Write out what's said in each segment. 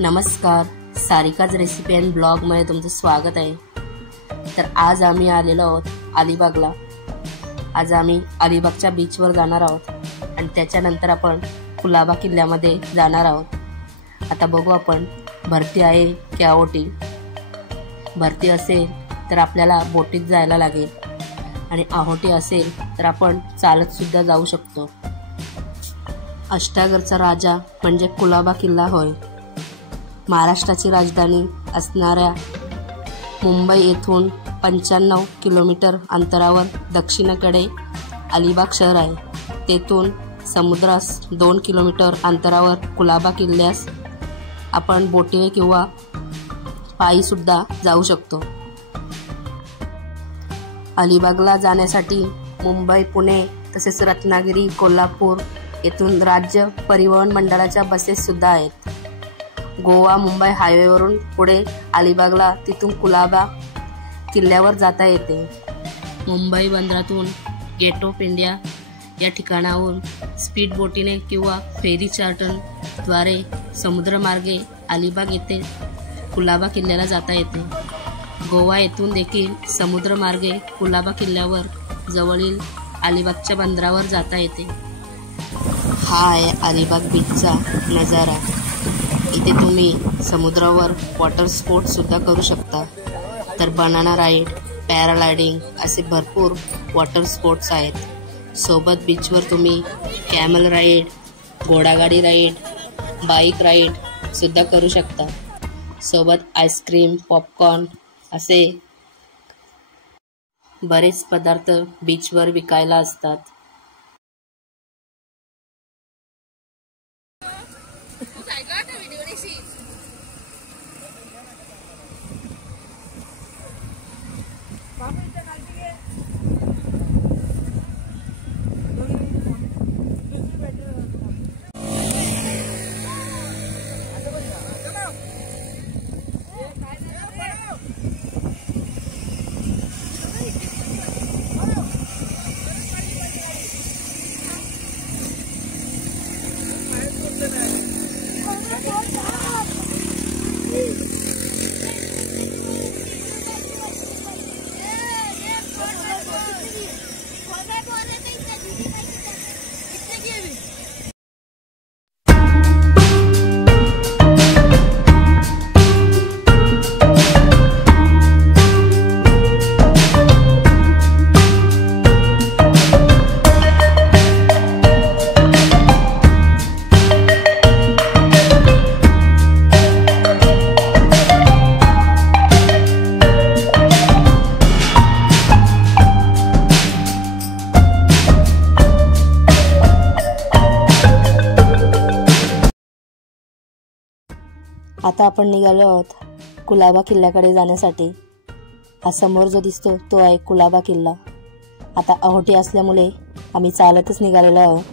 नमस्कार, Sarika's recipe and ब्लॉगमध्ये तुमचं स्वागत आहे। तर आज आम्ही आलेलो आहोत अलिबागला। आज आम्ही अलिबागच्या बीचवर जाणार आहोत आणि त्याच्यानंतर आपण कुलाबा किल्ल्यामध्ये जाणार आहोत। आता बघू आपण भरती आहे की आहोटी। भरती असेल तर आपल्याला बोटीत जायला लागेल आणि आहोटी असेल तर आपण चालत सुद्धा जाऊ शकतो। अष्टागरचा राजा म्हणजे कुलाबा किल्ला होय। महाराष्ट्राची राजधानी असणाऱ्या मुंबई येथून 95 किलोमीटर अंतरावर दक्षिणेकडे अलिबाग शहर आहे। तेथून समुद्रास 2 किलोमीटर अंतरावर कुलाबा किल्ल्यास आपण बोटीने किंवा पायी सुद्धा जाऊ शकतो। अलिबागला जाण्यासाठी मुंबई, पुणे तसेच रत्नागिरी, कोल्हापूर येथून राज्य परिवहन मंडळाच्या बसेस सुद्धा आहेत। गोवा मुंबई हायवेवरून पुढे अलिबागला, तिथून कुलाबा किल्ल्यावर जाता येते। मुंबई बंदरातून गेट ऑफ इंडिया या ठिकाणाहून स्पीड बोटीने किंवा फेरी चार्टरद्वारे समुद्रमार्गे अलिबाग येथे कुलाबा किल्ल्याला जाता येते। गोवा येथून देखील समुद्रमार्गे कुलाबा किल्ल्यावर जवळील अलिबागच्या बंदरावर जाता येते। हा आहे अलिबाग बीचचा नजारा। इथे तुम्ही समुद्रावर वॉटर स्पोर्ट्स सुद्धा करू शकता। तर बनाना राईड, पॅराग्लायडिंग असे भरपूर वॉटर स्पोर्ट्स आहेत। सोबत बीचवर तुम्ही कॅमल राईड, घोडागाडी राईड, बाईक राईड सुद्धा करू शकता। सोबत आईस्क्रीम, पॉपकॉर्न असे बरेच पदार्थ बीचवर विकायला असतात। आता आपण निघालो आहोत कुलाबा किल्ल्याकडे जाण्यासाठी। हा समोर जो दिसतो तो आहे कुलाबा किल्ला। आता आहोटी असल्यामुळे आम्ही चालतच निघालेलो आहोत।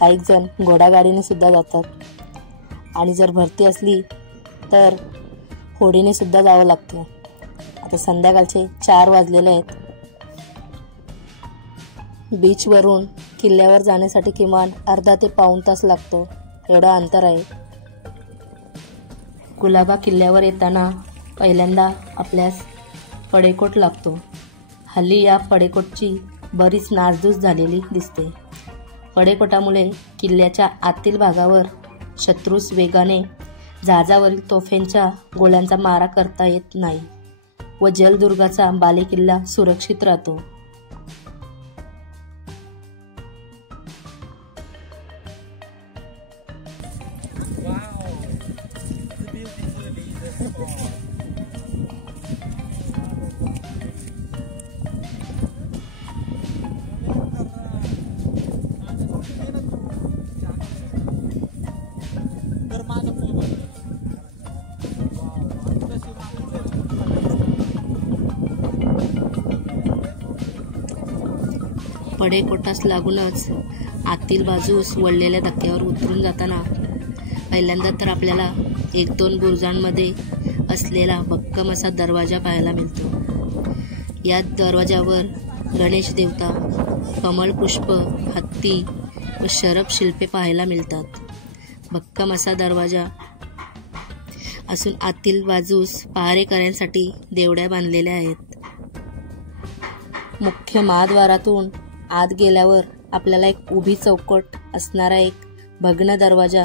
काही जण घोडागाडीने सुद्धा जातात आणि जर भरती असली तर होडीने सुद्धा जावं लागतं। आता संध्याकाळचे 4 वाजलेले आहेत। बीचवरून किल्ल्यावर जाण्यासाठी किमान अर्धा ते पाऊण तास लागतो, एवढा अंतर आहे। कुलाबा किल्ल्यावर येताना पहिल्यांदा आपल्यास फडेकोट लागतो। हल्ली या फडेकोटची बरीच नासधूस झालेली दिसते। फडेकोटामुळे किल्ल्याच्या आतील भागावर शत्रूस वेगाने जहाजावरील तोफांच्या गोळ्यांचा मारा करता येत नाही व जलदुर्गाचा बालेकिल्ला सुरक्षित राहतो। फडेकोटास लागूनच आतील बाजूस वळलेल्या धक्क्यावर उतरून जाताना पहिल्यांदा तर आपल्याला 1-2 बुरुजांमध्ये असलेला भक्कम असा दरवाजा पाहायला मिळतो। या दरवाजावर गणेश देवता, कमळ पुष्प, हत्ती व शरभ शिल्पे पाहायला मिळतात। भक्कम असा दरवाजा असून आतील बाजूस पहारेकऱ्यांसाठी देवड्या बांधलेल्या आहेत. मुख्य महाद्वारातून आत गेल्यावर आपल्याला एक उभी चौकट असणारा एक भग्न दरवाजा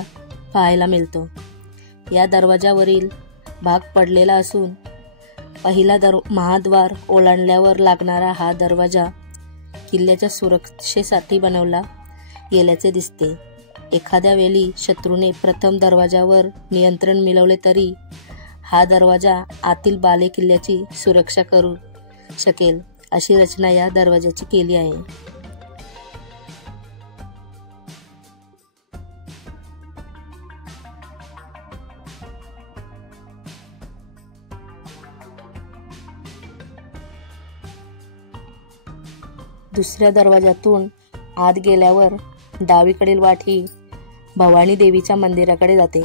पाहायला मिळतो. या दरवाजावरील भाग पडलेला असून पहिला महाद्वार ओलांडल्यावर लागणारा हा दरवाजा किल्ल्याच्या सुरक्षेसाठी बनवला गेल्याचे दिसते. एखाद्या वेळी शत्रूने प्रथम दरवाजावर नियंत्रण मिळवले तरी हा दरवाजा आतील बाले किल्ल्याची सुरक्षा करू शकेल अशी रचना या दरवाजाची केली आहे. दुसऱ्या दरवाजातून आत गेल्यावर डावीकडील वाट ही भवानी देवीच्या मंदिराकडे जाते.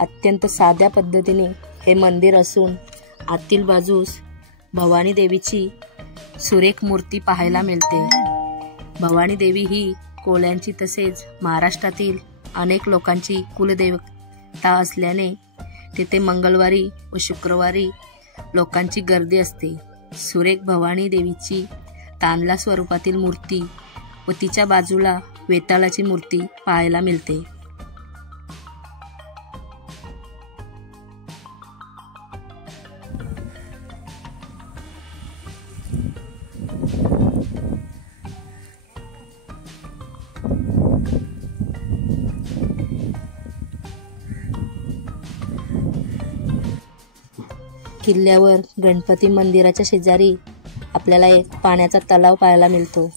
अत्यंत साध्या पद्धतीने हे मंदिर असून आतील बाजूस भवानी देवीची सुरेख मूर्ती पाहायला मिळते. भवानी देवी ही कोल्यांची तसेच महाराष्ट्रातील अनेक लोकांची कुलदेवता असल्याने तिथे मंगळवारी व शुक्रवारी लोकांची गर्दी असते. सुरेख भवानी देवीची तांदळा स्वरूपातील मूर्ती व तिच्या बाजूला वेताळाची मूर्ती पाहायला मिळते. किल्ल्यावर गणपती मंदिराच्या शेजारी आपल्याला एक पाण्याचा तलाव पाहायला मिळतो.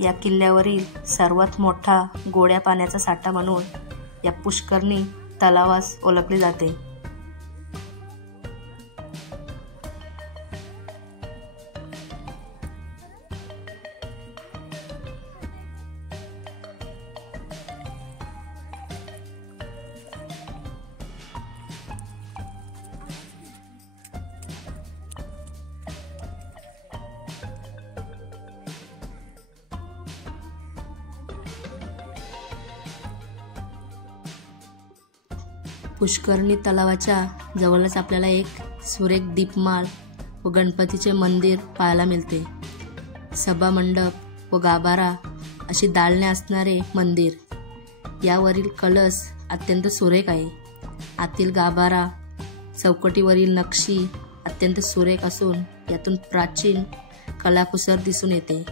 या किल्ल्यावरील सर्वात मोठा गोड्या पाण्याचा साठा म्हणून या पुष्करणी तलावास ओळखले जाते. पुष्करणी तलावाच्या जवळच आपल्याला एक सुरेख दीपमाळ व गणपतीचे मंदिर पाहायला मिळते. सभामंडप व गाभारा अशी दालने असणारे मंदिर. यावरील कलश अत्यंत सुरेख आहे. आतील गाभारा चौकटीवरील नक्षी अत्यंत सुरेख असून यातून प्राचीन कलाकुसर दिसून येते.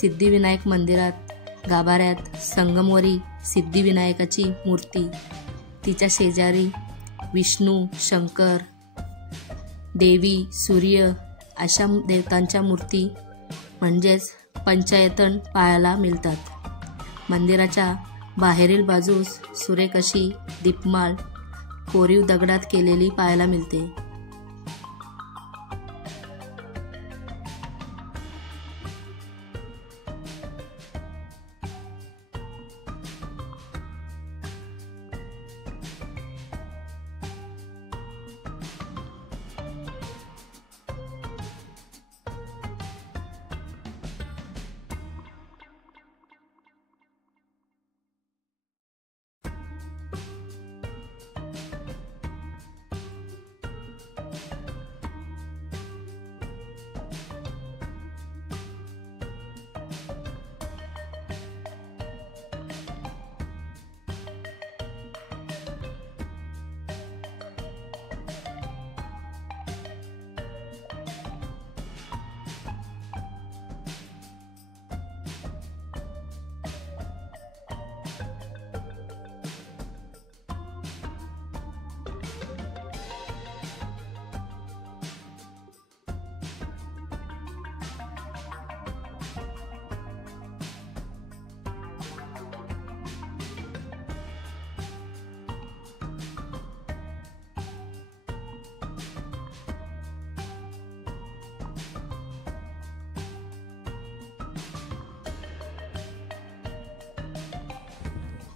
सिद्धिविनायक मंदिरात गाभाऱ्यात संगमवरी सिद्धिविनायकाची मूर्ती, तिच्या शेजारी विष्णू, शंकर, देवी, सूर्य अशा देवतांच्या मूर्ती म्हणजेच पंचायतन पाहायला मिळतात. मंदिराच्या बाहेरील बाजूस सुरेख अशी दीपमाळ कोरीव दगडात केलेली पाहायला मिळते.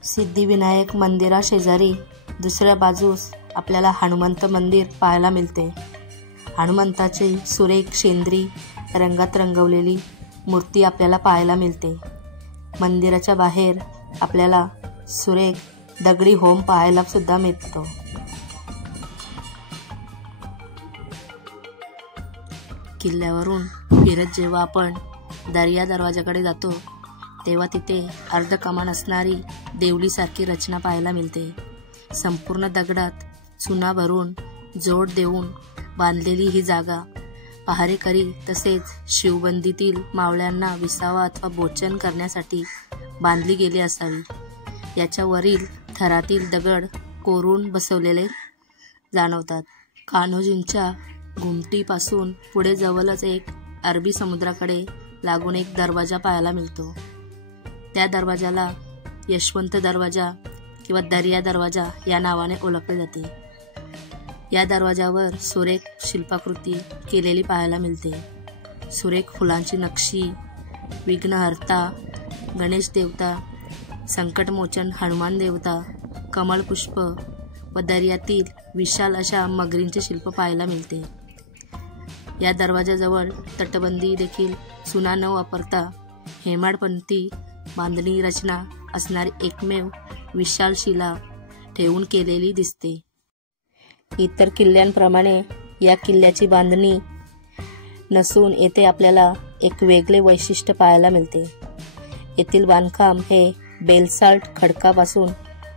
सिद्धिविनायक मंदिरा शेजारी दुसऱ्या बाजूस आपल्याला हनुमंत मंदिर पाहायला मिळते. हनुमंताची सुरेख शेंद्री रंगात रंगवलेली मूर्ती आपल्याला पाहायला मिळते. मंदिराच्या बाहेर आपल्याला सुरेख दगडी होम पाहायला सुद्धा मिळतो. किल्ल्यावरून फिरत जेव्हा आपण दर्या दरवाजाकडे जातो तेव्हा तिथे अर्ध कमान असणारी देवळीसारखी रचना पाहायला मिळते. संपूर्ण दगडात चुना भरून जोड देऊन बांधलेली ही जागा पहारेकरी तसेच शिवबंदीतील मावळ्यांना विसावा अथवा भोजन करण्यासाठी बांधली गेली असावी. याच्या वरील थरातील दगड कोरून बसवलेले जाणवतात. कान्होजींच्या घुमटीपासून पुढे जवळच एक अरबी समुद्राकडे लागून एक दरवाजा पाहायला मिळतो. त्या दरवाजाला यशवंत दरवाजा किंवा दर्या दरवाजा या नावाने ओळखले जाते. या दरवाजावर सुरेख शिल्पाकृती केलेली पाहायला मिळते. सुरेख फुलांची नक्षी, विघ्नहर्ता गणेश देवता, संकटमोचन हनुमान देवता, कमळपुष्प व दर्यातील विशाल अशा मगरींचे शिल्प पाहायला मिळते. या दरवाजाजवळ तटबंदी देखील चुना न वापरता हेमाडपंथी बांधणी रचना असणारी एकमेव विशाल शिला ठेवून केलेली दिसते. इतर किल्ल्यांप्रमाणे या किल्ल्याची बांधणी नसून येथे आपल्याला एक वेगळे वैशिष्ट्य पाहायला मिळते. येथील बांधकाम हे बेलसाल्ट खडकापासून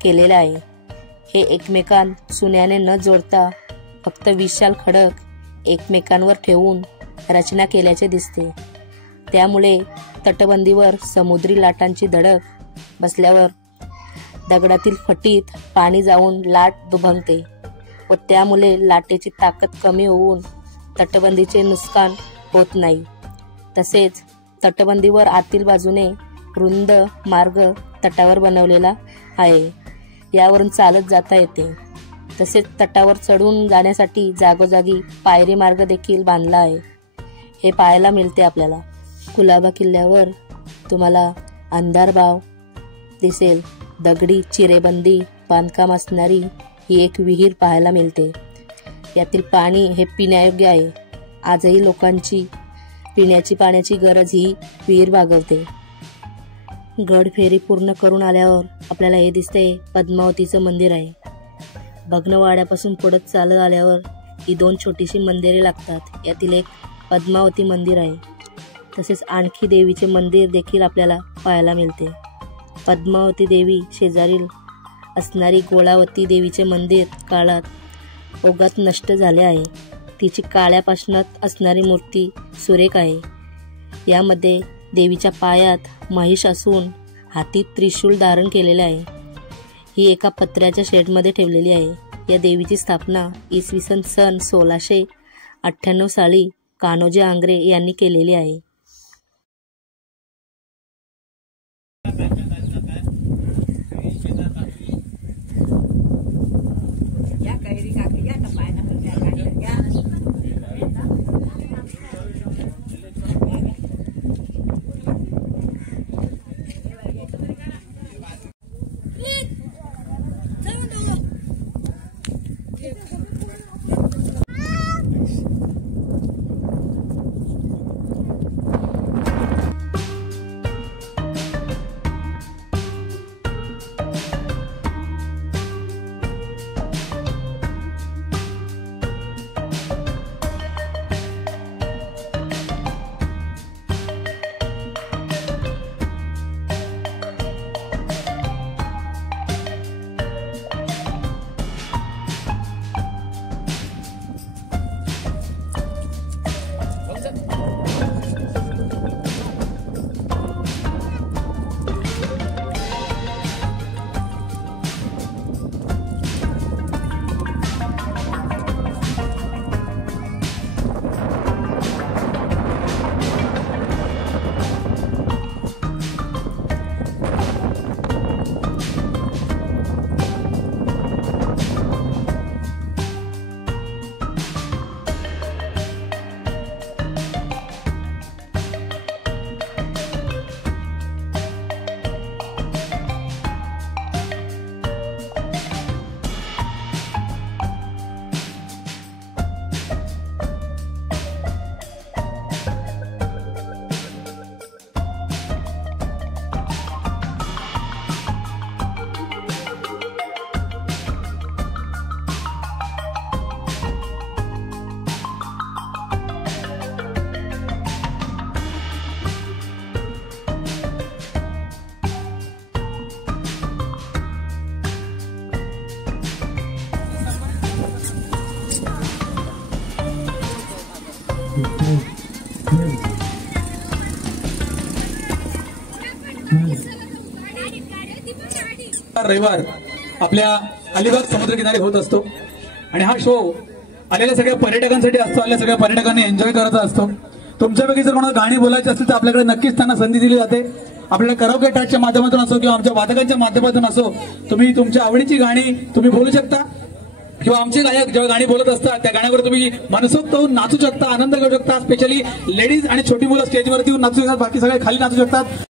केलेले आहे. हे एकमेकांत चुन्याने न जोडता फक्त विशाल खडक एकमेकांवर ठेवून रचना केल्याचे दिसते. त्यामुळे तटबंदीवर समुद्री लाटांची धडक बसल्यावर दगडातील फटीत पाणी जाऊन लाट दुभंगते व त्यामुळे लाटेची ताकद कमी होऊन तटबंदीचे नुकसान होत नाही. तसेच तटबंदीवर आतील बाजूने रुंद मार्ग तटावर बनवलेला आहे. यावरून चालत जाता येते. तसेच तटावर चढून जाण्यासाठी जागोजागी पायरी मार्ग देखील बांधला आहे. हे पाहायला मिळते आपल्याला. कुलाबा किल्ल्यावर तुम्हाला अंधारबाव दिसेल. दगडी चिरेबंदी बांधकाम असणारी ही एक विहीर पाहायला मिळते. यातील पाणी हे पिण्यायोग्य आहे. आजही लोकांची पिण्याची पाण्याची गरज ही विहीर भागवते. गड फेरी पूर्ण करून आल्यावर आपल्याला हे दिसते पद्मावतीचं मंदिर आहे. भग्नवाड्यापासून पुढे चालत आल्यावर ही दोन छोटीशी मंदिरे लागतात. यातील एक पद्मावती मंदिर आहे. तसेच आणखी देवीचे मंदिर देखील आपल्याला पाहायला मिळते. पद्मावती देवी शेजारील असणारी गोळावती देवीचे मंदिर काळात ओघात नष्ट झाले आहे. तिची काळ्यापाषाणात असणारी मूर्ती सुरेख आहे. यामध्ये देवीच्या पायात महिष असून हाती त्रिशूल धारण केलेले आहे. ही एका पत्र्याच्या शेडमध्ये ठेवलेली आहे. या देवीची स्थापना इसवी सन 1698 साली कान्होजी आंग्रे यांनी केलेली आहे. रविवार आपल्या अलिबाग समुद्रकिनारी होत असतो आणि हा शो आलेल्या सगळ्या पर्यटकांसाठी असतो. आलेल्या सगळ्या पर्यटकांनी एन्जॉय करायचा असतो. तुमच्यापैकी जर कोणाला गाणी बोलायची असतील तर आपल्याकडे नक्कीच त्यांना संधी दिली जाते. आपल्याला कराओके टाटच्या माध्यमातून असो किंवा आमच्या वादकांच्या माध्यमातून असो तुम्ही तुमच्या आवडीची गाणी तुम्ही बोलू शकता किंवा आमचे गायक जेव्हा गाणी बोलत असतात त्या गाण्यावर तुम्ही मनसोक्त होऊन नाचू शकता, आनंद घेऊ शकता. स्पेशली लेडीज आणि छोटी मुलं स्टेजवरती येऊन नाचू शकतात, बाकी सगळे खाली नाचू शकतात.